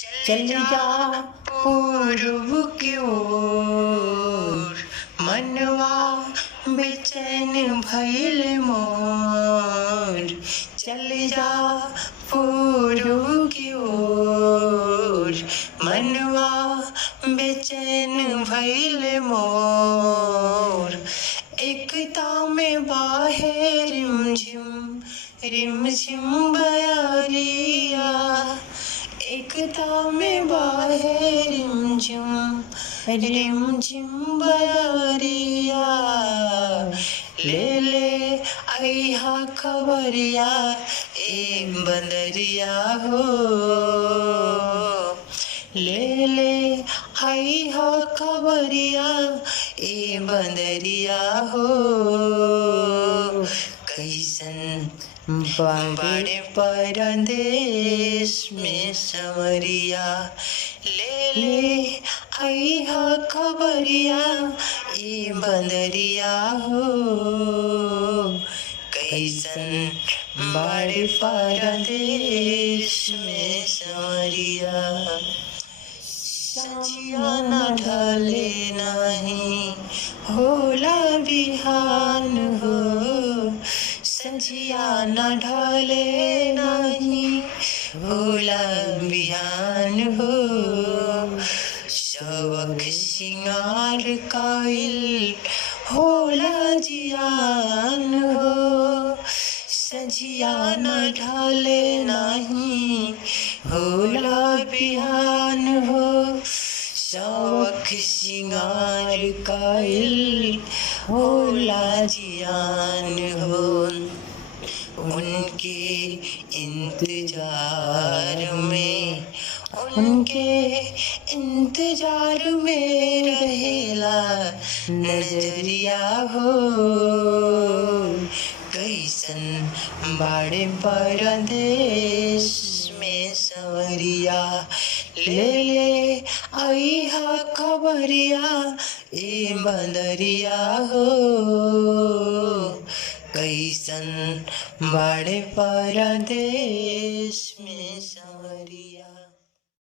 चल जा पूर्व की ओर, मनवा बेचैन भइल मोर। चल जा पूर्व की ओर, मनवा बेचैन भइल मोर। एकता में बाहे रिम झिम बयारिया, एकता में बाहे रिम झिम बयारिया। ले आइहा खबरिया ए बंदरिया हो, ले आइहा खबरिया ए बंदरिया हो। कैसन बाड़े परदेश में संवरिया, ले आइहा खबरिया ए बंदरिया हो। कैसन बाड़े परदेश में संवरिया। सजिया न ढले नहीं होला बिहान हो, सजिया न ढले नहीं होला बिहान हो। शौक सिंगार काइल होला जियान हो, सजिया न ढले नहीं होला बिहान हो। शौक सिंगार काइल होला जियान हो। उनके इंतजार में, उनके इंतजार में रहेला नजरिया हो। कैसन बाड़े परदेश में संवरिया, ले आइहा खबरिया ए बंदरिया हो। कैसन बाड़े परदेश में संवरिया।